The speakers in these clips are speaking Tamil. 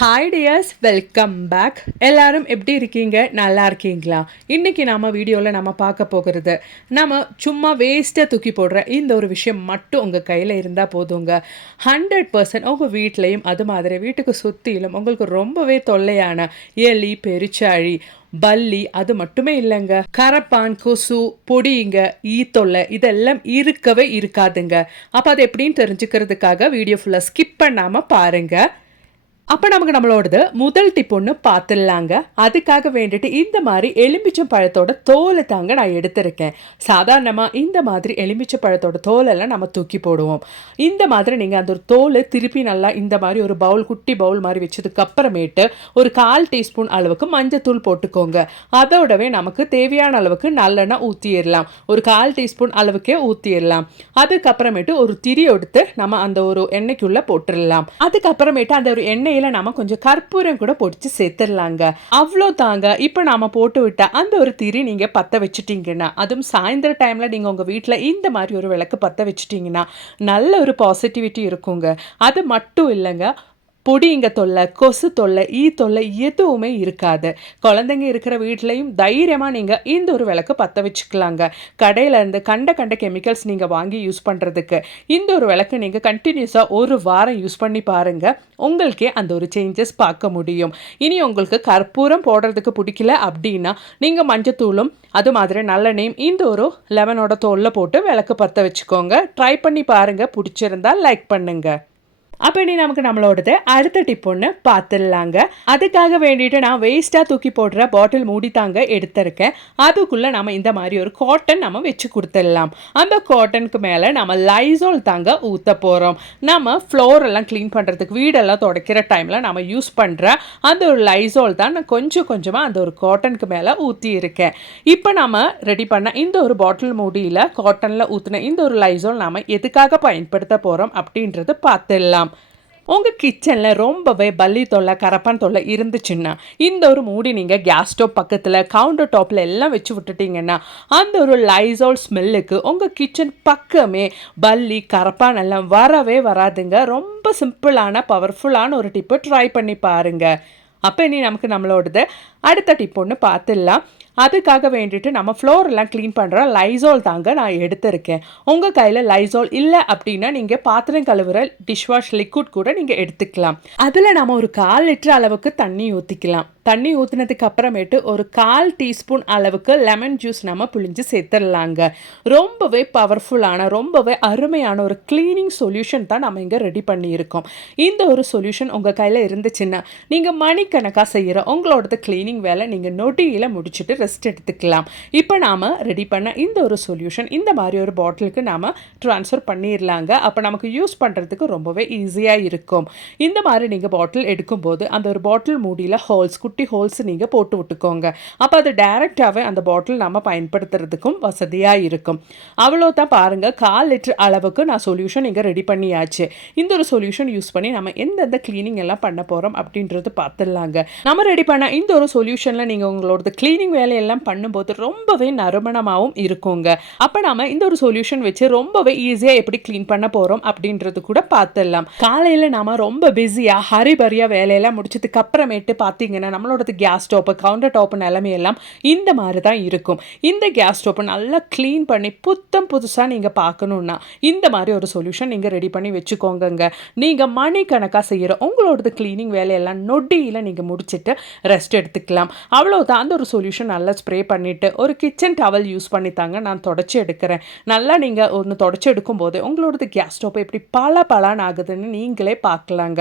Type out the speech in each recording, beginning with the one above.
ஹாய் டியர்ஸ் வெல்கம் பேக் எல்லாரும் எப்படி இருக்கீங்க? நல்லா இருக்கீங்களா? இன்றைக்கி நாம் வீடியோவில் நம்ம பார்க்க போகிறது நம்ம சும்மா வேஸ்ட்டாக தூக்கி போடுற இந்த ஒரு விஷயம் மட்டும் உங்கள் கையில் இருந்தால் போதுங்க. ஹண்ட்ரட் பர்சன்ட் உங்கள் வீட்லேயும் அது மாதிரி வீட்டுக்கு சுற்றிலும் உங்களுக்கு ரொம்பவே தொல்லையான எலி பெருச்சாழி பல்லி அது மட்டுமே இல்லைங்க. கரப்பான் கொசு பொடிங்க ஈத்தொல்லை இதெல்லாம் இருக்கவே இருக்காதுங்க. அப்போ அது எப்படின்னு தெரிஞ்சுக்கிறதுக்காக வீடியோ ஃபுல்லாக ஸ்கிப் பண்ணாமல் பாருங்கள் அப்போ நமக்கு நம்மளோடது முதல் டிப் ஒன்று பார்த்துடலாங்க அதுக்காக வேண்டிட்டு இந்த மாதிரி எலுமிச்சம் பழத்தோட தோலை தாங்க நான் எடுத்திருக்கேன். சாதாரணமாக இந்த மாதிரி எலுமிச்சை பழத்தோட தோலெல்லாம் நம்ம தூக்கி போடுவோம். இந்த மாதிரி நீங்கள் அந்த ஒரு தோலை திருப்பி நல்லா இந்த மாதிரி ஒரு பவுல் குட்டி பவுல் மாதிரி வச்சதுக்கு அப்புறமேட்டு ஒரு கால் டீஸ்பூன் அளவுக்கு மஞ்சத்தூள் போட்டுக்கோங்க. அதோடவே நமக்கு தேவையான அளவுக்கு நல்லெண்ணெய் ஊற்றிடலாம் ஒரு கால் டீஸ்பூன் அளவுக்கே ஊற்றிடலாம் அதுக்கப்புறமேட்டு ஒரு திரி எடுத்து நம்ம அந்த ஒரு எண்ணெய்க்குள்ளே போட்டுடலாம் அதுக்கப்புறமேட்டு அந்த ஒரு எண்ணெய் எண்ணெயில் நாம் கொஞ்சம் கற்பூரம் கூட பொடிச்சு சேர்த்துடலாங்க. அவ்வளோ தாங்க. இப்போ நாம போட்டு விட்ட அந்த ஒரு திரி நீங்கள் பற்ற வச்சுட்டீங்கன்னா அதுவும் சாயந்தர டைமில் நீங்கள் உங்கள் வீட்டில் இந்த மாதிரி ஒரு விளக்கு பற்ற வச்சுட்டீங்கன்னா நல்ல ஒரு பாசிட்டிவிட்டி இருக்குங்க. அது மட்டும் இல்லைங்க. பொடிங்க தொல்லை கொசு தொல்லை ஈ தொல்லை எதுவுமே இருக்காது. குழந்தைங்க இருக்கிற வீட்லேயும் தைரியமாக நீங்கள் இந்த ஒரு விளக்கு பற்ற வச்சுக்கலாங்க. கடையிலேருந்து கண்ட கண்ட கெமிக்கல்ஸ் நீங்கள் வாங்கி யூஸ் பண்ணுறதுக்கு இந்த ஒரு விளக்கு நீங்கள் கண்டினியூஸாக ஒரு வாரம் யூஸ் பண்ணி பாருங்கள் உங்களுக்கே அந்த ஒரு சேஞ்சஸ் பார்க்க முடியும். இனி உங்களுக்கு கற்பூரம் போடுறதுக்கு பிடிக்கல அப்படின்னா நீங்கள் மஞ்சத்தூளும் அது மாதிரி நல்லெண்ணெயும் இந்த ஒரு லெமனோட தோலில் போட்டு விளக்கு பற்ற வச்சுக்கோங்க. ட்ரை பண்ணி பாருங்கள் பிடிச்சிருந்தா லைக் பண்ணுங்கள் அப்போ இனி நமக்கு நம்மளோடது அடுத்த டிப் ஒன்று பார்த்துடலாங்க அதுக்காக வேண்டிட்டு நான் வேஸ்ட்டாக தூக்கி போடுற பாட்டில் மூடி தாங்க எடுத்திருக்கேன். அதுக்குள்ளே நம்ம இந்த மாதிரி ஒரு காட்டன் நம்ம வச்சு கொடுத்துடலாம். அந்த காட்டனுக்கு மேலே நம்ம லைசோல் தாங்க ஊற்ற போகிறோம் நம்ம ஃப்ளோர் எல்லாம் க்ளீன் பண்ணுறதுக்கு வீடெல்லாம் துடைக்கிற டைமில் நம்ம யூஸ் பண்ணுற அந்த ஒரு லைசோல் தான் நான் கொஞ்சம் கொஞ்சமாக அந்த ஒரு காட்டனுக்கு மேலே ஊற்றி இருக்கேன். இப்போ நம்ம ரெடி பண்ண இந்த ஒரு பாட்டில் மூடியில் காட்டனில் ஊற்றின இந்த ஒரு லைசோல் நாம் எதுக்காக பயன்படுத்த போகிறோம் அப்படின்றது பார்த்துடலாம் உங்கள் கிச்சனில் ரொம்பவே பல்லி தொல்லை கரப்பான் தொல்லை இருந்துச்சுன்னா இந்த ஒரு மூடி நீங்கள் கேஸ் ஸ்டவ் பக்கத்தில் கவுண்டர் டாப்பில் எல்லாம் வச்சு விட்டுட்டீங்கன்னா அந்த ஒரு லைசால் ஸ்மெல்லுக்கு உங்கள் கிச்சன் பக்கமே பல்லி கரப்பான் எல்லாம் வரவே வராதுங்க. ரொம்ப சிம்பிளான பவர்ஃபுல்லான ஒரு டிப்பு ட்ரை பண்ணி பாருங்கள் அப்போ இனி நமக்கு நம்மளோடது. அடுத்த டிப் ஒன்று பார்த்துடலாம். அதுக்காக வேண்டிட்டு நம்ம ஃப்ளோரெல்லாம் க்ளீன் பண்ணுற லைசால் தாங்க நான் எடுத்திருக்கேன். உங்கள் கையில் லைசால் இல்லை அப்படின்னா நீங்கள் பாத்திரம் கழுவுற டிஷ்வாஷ் லிக்விட் கூட நீங்கள் எடுத்துக்கலாம். அதில் நம்ம ஒரு கால் லிட்டர் அளவுக்கு தண்ணி ஊற்றிக்கலாம் தண்ணி ஊற்றினதுக்கு அப்புறமேட்டு ஒரு கால் டீஸ்பூன் அளவுக்கு லெமன் ஜூஸ் நம்ம புழிஞ்சு சேர்த்துடலாங்க. ரொம்பவே பவர்ஃபுல்லான ரொம்பவே அருமையான ஒரு க்ளீனிங் சொல்யூஷன் தான் நம்ம இங்கே ரெடி பண்ணியிருக்கோம். இந்த ஒரு சொல்யூஷன் உங்கள் கையில் இருந்துச்சுன்னா நீங்கள் மணிக்கணக்காக செய்கிற உங்களோடது க்ளீனிங் வேலை நீங்கள் நொடியில் முடிச்சுட்டு ரெஸ்ட் எடுத்துக்கலாம். இப்போ நாம் ரெடி பண்ண இந்த ஒரு சொல்யூஷன் இந்த மாதிரி ஒரு பாட்டிலுக்கு நாம் ட்ரான்ஸ்ஃபர் பண்ணிடலாங்க அப்போ நமக்கு யூஸ் பண்ணுறதுக்கு ரொம்பவே ஈஸியாக இருக்கும். இந்த மாதிரி நீங்கள் பாட்டில் எடுக்கும்போது அந்த ஒரு பாட்டில் மூடியில் ஹோல்ஸ் குட்டி ஹோல்ஸ் நீங்கள் போட்டு விட்டுக்கோங்க. அப்போ அது டைரெக்டாகவே அந்த பாட்டில் நம்ம பயன்படுத்துறதுக்கும் வசதியாக இருக்கும். அவ்வளோ தான் பாருங்கள் கால் லிட்டர் அளவுக்கு நான் சொல்யூஷன் இங்கே ரெடி பண்ணியாச்சு. இந்த ஒரு சொல்யூஷன் யூஸ் பண்ணி நம்ம எந்தெந்த க்ளீனிங் எல்லாம் பண்ண போகிறோம் அப்படின்றது பார்த்துடலாங்க நம்ம ரெடி பண்ண இந்த ஒரு சொல்யூஷனில் நீங்கள் உங்களோட க்ளீனிங் வேலையெல்லாம் பண்ணும்போது ரொம்பவே நறுமணமாகவும் இருக்குங்க. அப்போ நம்ம இந்த ஒரு சொல்யூஷன் வச்சு ரொம்பவே ஈஸியாக எப்படி க்ளீன் பண்ண போகிறோம் அப்படின்றது கூட பார்த்துடலாம் காலையில் நாம் ரொம்ப பிஸியாக ஹரிபரியாக வேலையெல்லாம் முடிச்சதுக்கு அப்புறமேட்டு பார்த்தீங்கன்னா நம்மளோடது கேஸ் ஸ்டோப்பு கவுண்டர் டாப்பு நிலமையெல்லாம் இந்த மாதிரி தான் இருக்கும். இந்த கேஸ் ஸ்டோப்பை நல்லா க்ளீன் பண்ணி புத்தம் புதுசாக நீங்கள் பார்க்கணுன்னா இந்த மாதிரி ஒரு சொல்யூஷன் நீங்கள் ரெடி பண்ணி வச்சுக்கோங்கங்க. நீங்கள் மணிக்கணக்காக செய்கிற உங்களோடது க்ளீனிங் வேலையெல்லாம் நொடியில் நீங்கள் முடிச்சுட்டு ரெஸ்ட் எடுத்துக்கலாம். அவ்வளோதான் அந்த ஒரு சொல்யூஷன் நல்லா ஸ்ப்ரே பண்ணிவிட்டு ஒரு கிச்சன் டவல் யூஸ் பண்ணி தாங்க நான் தொடச்சி எடுக்கிறேன். நல்லா நீங்கள் ஒன்று தொடச்சி எடுக்கும்போது உங்களோடது கேஸ் ஸ்டோப்பை எப்படி பல பலான் ஆகுதுன்னு நீங்களே பார்க்கலாங்க.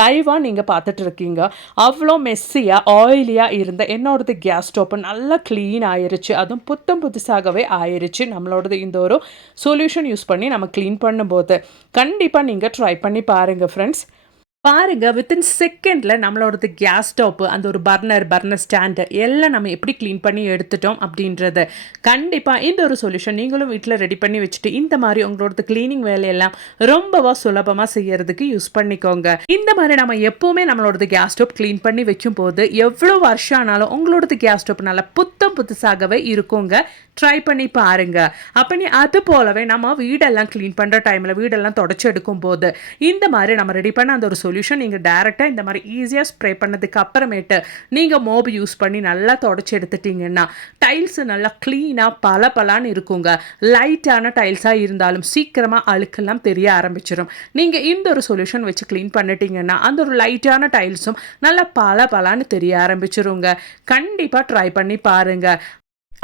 லைவாக நீங்கள் பார்த்துட்டு இருக்கீங்க. அவ்வளோ மெஸ்ஸியாக ஆயிலியாக இருந்த என்னோடது கேஸ் ஸ்டோப்பு நல்லா க்ளீன் ஆயிருச்சு. அதுவும் புத்தம் புதுசாகவே ஆயிருச்சு. நம்மளோடது இந்த ஒரு சொல்யூஷன் யூஸ் பண்ணி நம்ம க்ளீன் பண்ணும்போது. கண்டிப்பாக நீங்கள் ட்ரை பண்ணி பாருங்கள் ஃப்ரெண்ட்ஸ் பாருங்க வித்தின் செகண்டில் நம்மளோடது கேஸ் ஸ்டவ்வு அந்த ஒரு பர்னர் பர்னர் ஸ்டாண்டு எல்லாம் நம்ம எப்படி க்ளீன் பண்ணி எடுத்துட்டோம் அப்படின்றது. கண்டிப்பாக இந்த ஒரு சொல்யூஷன் நீங்களும் வீட்டில் ரெடி பண்ணி வச்சுட்டு இந்த மாதிரி உங்களோடது க்ளீனிங் வேலையெல்லாம் ரொம்பவா சுலபமாக செய்யறதுக்கு யூஸ் பண்ணிக்கோங்க. இந்த மாதிரி நம்ம எப்போவுமே நம்மளோடது கேஸ் ஸ்டவ் க்ளீன் பண்ணி வைக்கும் போது எவ்வளோ வருஷம் ஆனாலும் உங்களோடது கேஸ் ஸ்டவ் நல்லா புத்தம் புதுசாகவே இருக்குங்க. ட்ரை பண்ணி பாருங்க. அப்போ நீ அது போலவே நம்ம வீடெல்லாம் க்ளீன் பண்ணுற டைமில் வீடெல்லாம் தொடச்சி எடுக்கும் போது இந்த மாதிரி நம்ம ரெடி பண்ண அந்த ஒரு சொல்யூஷன் நீங்கள் டேரெக்டாக இந்த மாதிரி ஈஸியாக ஸ்ப்ரே பண்ணதுக்கு அப்புறமேட்டு நீங்கள் மோப் யூஸ் பண்ணி நல்லா தொடச்சி எடுத்துட்டிங்கன்னா டைல்ஸ் நல்லா க்ளீனாக பல பலான்னு இருக்குங்க. லைட்டான டைல்ஸாக இருந்தாலும் சீக்கிரமாக அழுக்கெல்லாம் தெரிய ஆரம்பிச்சிடும் நீங்கள் இந்த ஒரு சொல்யூஷன் வச்சு க்ளீன் பண்ணிட்டீங்கன்னா அந்த ஒரு லைட்டான டைல்ஸும் நல்லா பல பலான்னு தெரிய ஆரம்பிச்சிருங்க. கண்டிப்பாக ட்ரை பண்ணி பாருங்கள்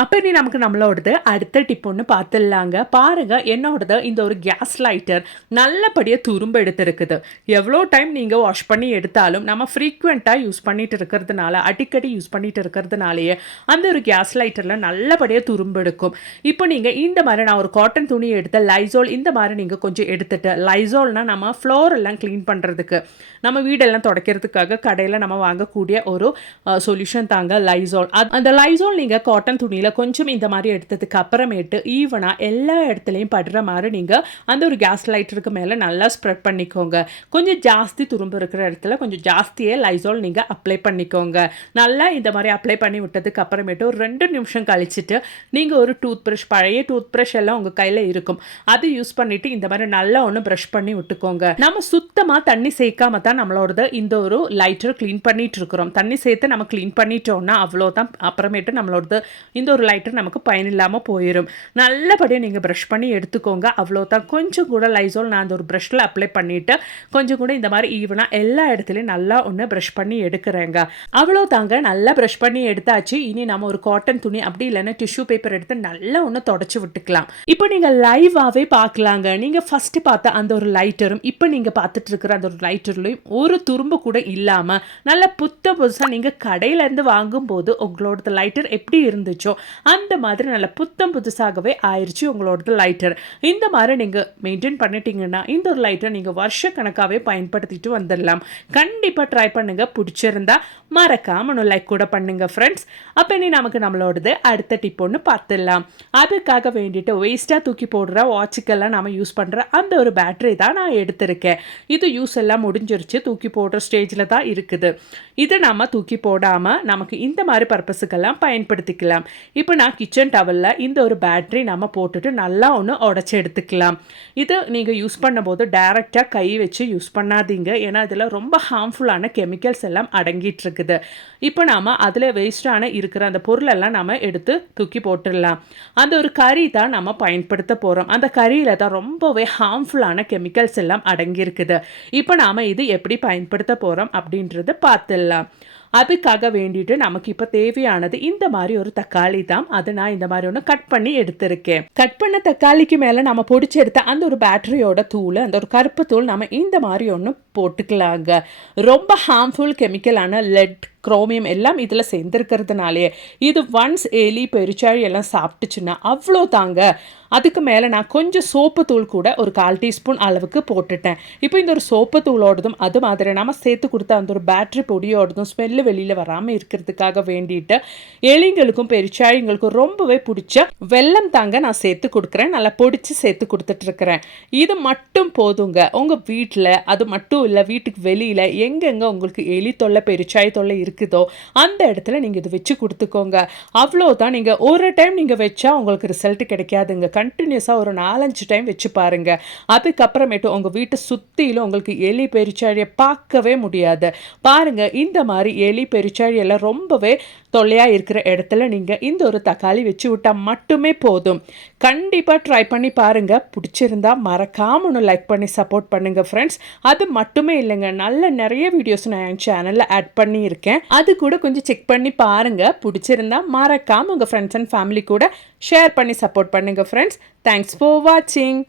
அப்போ நீ நமக்கு நம்மளோடது அடுத்த டிப் ஒன்று பார்த்துடலாங்க பாருங்கள் என்னோடது இந்த ஒரு கேஸ் லைட்டர் நல்லபடியாக துரும்பு எடுத்துருக்குது. எவ்வளோ டைம் நீங்கள் வாஷ் பண்ணி எடுத்தாலும் நம்ம ஃப்ரீக்வெண்ட்டாக யூஸ் பண்ணிட்டு இருக்கிறதுனால அடிக்கடி யூஸ் பண்ணிட்டு இருக்கிறதுனாலேயே அந்த ஒரு கேஸ் லைட்டரில் நல்லபடியாக துரும்பு எடுக்கும். இப்போ நீங்கள் இந்த மாதிரி நான் ஒரு காட்டன் துணி எடுத்து லைசோல் இந்த மாதிரி நீங்கள் கொஞ்சம் எடுத்துட்டு லைசோல்னால் நம்ம ஃப்ளோர் எல்லாம் க்ளீன் பண்ணுறதுக்கு நம்ம வீடெல்லாம் துடைக்கிறதுக்காக கடையில் நம்ம வாங்கக்கூடிய ஒரு சொல்யூஷன் தாங்க லைசோல் அந்த லைசோல் நீங்கள் காட்டன் துணியில் கொஞ்சம் இந்த மாதிரி எடுத்ததுக்கு அப்புறமேட்டு ஈவனாக எல்லா இடத்துலையும் படுற மாதிரி நீங்கள் அந்த ஒரு கேஸ் லைட்டருக்கு மேலே நல்லா ஸ்ப்ரெட் பண்ணிக்கோங்க. கொஞ்சம் ஜாஸ்தி துரும்பு இருக்கிற இடத்துல கொஞ்சம் ஜாஸ்தியே லைசோல் நீங்கள் அப்ளை பண்ணிக்கோங்க. நல்லா இந்த மாதிரி அப்ளை பண்ணி விட்டதுக்கு அப்புறமேட்டு ஒரு ரெண்டு நிமிஷம் கழிச்சிட்டு நீங்கள் ஒரு டூத் ப்ரஷ் பழைய டூத் ப்ரஷ் எல்லாம் உங்கள் கையில் இருக்கும். அது யூஸ் பண்ணிவிட்டு இந்த மாதிரி நல்லா ஒன்று ப்ரஷ் பண்ணி விட்டுக்கோங்க. நம்ம சுத்தமாக தண்ணி சேர்க்காம தான் நம்மளோடது இந்த ஒரு லைட்டர் க்ளீன் பண்ணிட்டு இருக்கிறோம். தண்ணி சேர்த்து நம்ம க்ளீன் பண்ணிட்டோம்னா அவ்வளோதான் அப்புறமேட்டு நம்மளோடது இந்த ஒரு லைட்டர் நமக்கு பயனில்லாமல் போயிடும் நல்லபடியாக நீங்கள் ப்ரஷ் பண்ணி எடுத்துக்கோங்க. அவ்வளோதான் கொஞ்சம் கூட லைசோல் நான் அந்த ஒரு ப்ரஷில் அப்ளை பண்ணிவிட்டு கொஞ்சம் கூட இந்த மாதிரி ஈவனாக எல்லா இடத்துலையும் நல்லா ஒன்று ப்ரஷ் பண்ணி எடுக்கிறேங்க. அவ்வளோ தாங்க நல்லா ப்ரஷ் பண்ணி எடுத்தாச்சு. இனி நம்ம ஒரு காட்டன் துணி அப்படி இல்லைன்னா டிஷ்யூ பேப்பர் எடுத்து நல்லா ஒன்று தொடச்சி விட்டுக்கலாம். இப்போ நீங்கள் லைவாகவே பார்க்கலாங்க. நீங்கள் ஃபஸ்ட்டு பார்த்த அந்த ஒரு லைட்டரும் இப்போ நீங்கள் பார்த்துட்டு இருக்கிற அந்த ஒரு லைட்டர்லையும் ஒரு துரும்பு கூட இல்லாமல் நல்ல புத்த புதுசாக நீங்கள் கடையிலேருந்து வாங்கும்போது உங்களோட லைட்டர் எப்படி இருந்துச்சோ அந்த மாதிரி நல்ல புத்தம் புதுசாகவே ஆயிடுச்சு உங்களோட லைட்டர் இந்த மாதிரி நீங்கள் மெயின்டைன் பண்ணிட்டீங்கன்னா இந்த ஒரு லைட்டர் நீங்கள் வருஷ கணக்காகவே பயன்படுத்திட்டு வந்துடலாம். கண்டிப்பாக ட்ரை பண்ணுங்கள் பிடிச்சிருந்தா மறக்காம ஒன்று லைக் கூட பண்ணுங்கள் ஃப்ரெண்ட்ஸ் அப்போ நீ நமக்கு நம்மளோடது அடுத்த டிப் ஒன்று பார்த்துடலாம். அதுக்காக வேண்டிட்டு வேஸ்ட்டாக தூக்கி போடுற வாட்சுக்கெல்லாம் நம்ம யூஸ் பண்ணுற அந்த ஒரு பேட்டரி தான் நான் எடுத்திருக்கேன். இது யூஸ் எல்லாம் முடிஞ்சிருச்சு. தூக்கி போடுற ஸ்டேஜில் தான் இருக்குது. இதை நம்ம தூக்கி போடாமல் நமக்கு இந்த மாதிரி பர்பஸுக்கெல்லாம் பயன்படுத்திக்கலாம். இப்போ நான் கிச்சன் டவலில் இந்த ஒரு பேட்ரி நம்ம போட்டுட்டு நல்லா ஒன்று உடச்சி எடுத்துக்கலாம். இது நீங்கள் யூஸ் பண்ணும்போது டைரெக்டாக கை வச்சு யூஸ் பண்ணாதீங்க. ஏன்னா இதில் ரொம்ப ஹார்ம்ஃபுல்லான கெமிக்கல்ஸ் எல்லாம் அடங்கிட்டு இருக்குது. இப்போ நாம் அதில் வேஸ்டான இருக்கிற அந்த பொருளெல்லாம் நம்ம எடுத்து தூக்கி போட்டுடலாம். அந்த ஒரு கறி தான் நம்ம பயன்படுத்த போகிறோம் அந்த கறியில் தான் ரொம்பவே ஹார்ம்ஃபுல்லான கெமிக்கல்ஸ் எல்லாம் அடங்கியிருக்குது. இப்போ நாம் இது எப்படி பயன்படுத்த போகிறோம் அப்படின்றத பார்த்துடலாம். அதுக்காக வேண்டிட்டு நமக்கு இப்போ தேவையானது இந்த மாதிரி ஒரு தக்காளி தான். அதை நான் இந்த மாதிரி ஒன்று கட் பண்ணி எடுத்திருக்கேன். கட் பண்ண தக்காளிக்கு மேலே நம்ம பொடிச்சு எடுத்த அந்த ஒரு பேட்டரியோட தூள் அந்த ஒரு கருப்பு தூள் நம்ம இந்த மாதிரி ஒன்று போட்டுக்கலாங்க. ரொம்ப ஹார்ம்ஃபுல் கெமிக்கலான லெட் குரோமியம் எல்லாம் இதில் சேர்ந்துருக்கிறதுனாலே இது ஒன்ஸ் எலி பெருச்சாழி எல்லாம் சாப்பிட்டுச்சுன்னா அவ்வளோ தாங்க. அதுக்கு மேலே நான் கொஞ்சம் சோப்பு தூள் கூட ஒரு கால் டீஸ்பூன் அளவுக்கு போட்டுட்டேன். இப்போ இந்த ஒரு சோப்பு தூளோடதும் அது மாதிரி நம்ம சேர்த்து கொடுத்த அந்த ஒரு பேட்ரி பொடியோடதும் ஸ்மெல்லு வெளியில் வராமல் இருக்கிறதுக்காக வேண்டிட்டு எலிங்களுக்கும் பெருச்சாழிங்களுக்கும் ரொம்பவே பிடிச்ச வெல்லம் தாங்க நான் சேர்த்து கொடுக்குறேன். நல்லா பொடிச்சு சேர்த்து கொடுத்துட்ருக்குறேன். இது மட்டும் போதுங்க. உங்கள் வீட்டில் அது மட்டும் இல்லை வீட்டுக்கு வெளியில் எங்கெங்கே உங்களுக்கு எலி தொல்லை பெருச்சாய் தொல்லை இருக்குதோ அந்த இடத்துல நீங்கள் இது வச்சு கொடுத்துக்கோங்க. அவ்வளோதான் நீங்கள் ஒரு டைம் நீங்கள் வச்சா உங்களுக்கு ரிசல்ட் கிடைக்காதுங்க. கண்டினியூஸாக ஒரு நாலஞ்சு டைம் வச்சு பாருங்கள் அதுக்கப்புறமேட்டு உங்கள் வீட்டை சுற்றிலும் உங்களுக்கு எலி பெருச்சாழியை பார்க்கவே முடியாது. பாருங்க இந்த மாதிரி எலி பெருச்சாழி எல்லாம் ரொம்பவே தொல்லையாக இருக்கிற இடத்துல நீங்கள் இந்த ஒரு தக்காளி வச்சு விட்டால் மட்டுமே போதும். கண்டிப்பாக ட்ரை பண்ணி பாருங்கள் பிடிச்சிருந்தா மறக்காமல் ஒன்று லைக் பண்ணி சப்போர்ட் பண்ணுங்கள் ஃப்ரெண்ட்ஸ் அது மட்டுமே இல்லைங்க. நல்ல நிறைய வீடியோஸ் நான் என் சேனலில் ஆட் பண்ணியிருக்கேன். அது கூட கொஞ்சம் செக் பண்ணி பாருங்கள் பிடிச்சிருந்தா மறக்காமல் உங்கள் ஃப்ரெண்ட்ஸ் அண்ட் ஃபேமிலி கூட ஷேர் பண்ணி சப்போர்ட் பண்ணுங்கள் ஃப்ரெண்ட்ஸ் தேங்க்ஸ் ஃபார் வாட்சிங்